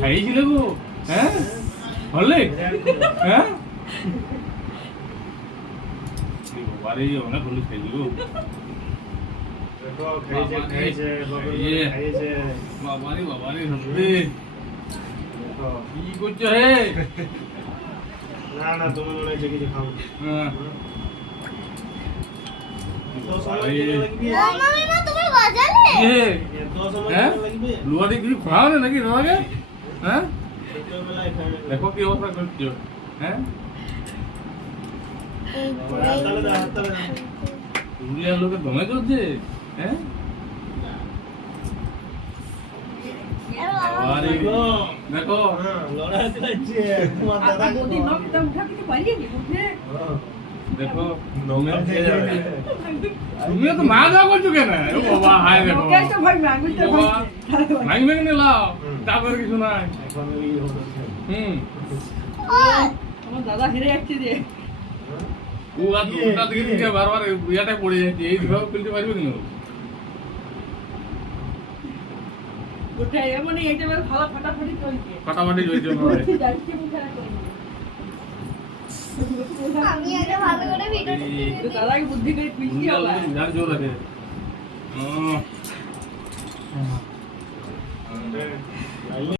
খাইছিলে গো হ্যাঁ হলে হ্যাঁ বাবারে অনেক হলে খাইলি গো বাবারে বাবারে হলে কি করছো হে না না তুমি মনে হয় কিছু খাও তো সময় লাগবে মামি মা তুমি বাজালে তো সময় লাগবে লুয়া দিয়ে কিছু খাওয়া না নাকি তোমাকে হ্যাঁ ছোটবেলায় খাই দেখো কি অবস্থা করছো হ্যাঁ হাততালে দাও হাততালে দাও পুরুলিয়ার লোকে দমে করছে হ্যাঁ আরে দেখো হ্যাঁ লড়াই চালাচ্ছে তোমার দাদা বৌদি নখটা উঠা কিছু পাইলি উঠে দেখো দমে তুমিও তো মা যাওয়া করছো কেন ও বাবা হায় দেখো ওকে তো ভাই মাগুই তো ভাই ভাই ভেঙে নিলাও তারপরে কিছু নাই এখন এই হলো আমার দাদা হেরে যাচ্ছে যে ও আর দুটা দিকে দিকে বারবার ইয়াটা পড়ে যাচ্ছে এই ভাবে খুলতে পারবে কেন ওটা এমন এইটা বেশ ভালো ফাটাফাটি চলছে ফাটাফাটি হয়েছে ভাই যাচ্ছে মুখে না করে আমি আগে ভালো করে ভিডিওটা তো দাদাকে বুদ্ধি করে পিছিয়ে হবে যার জোর আছে হ্যাঁ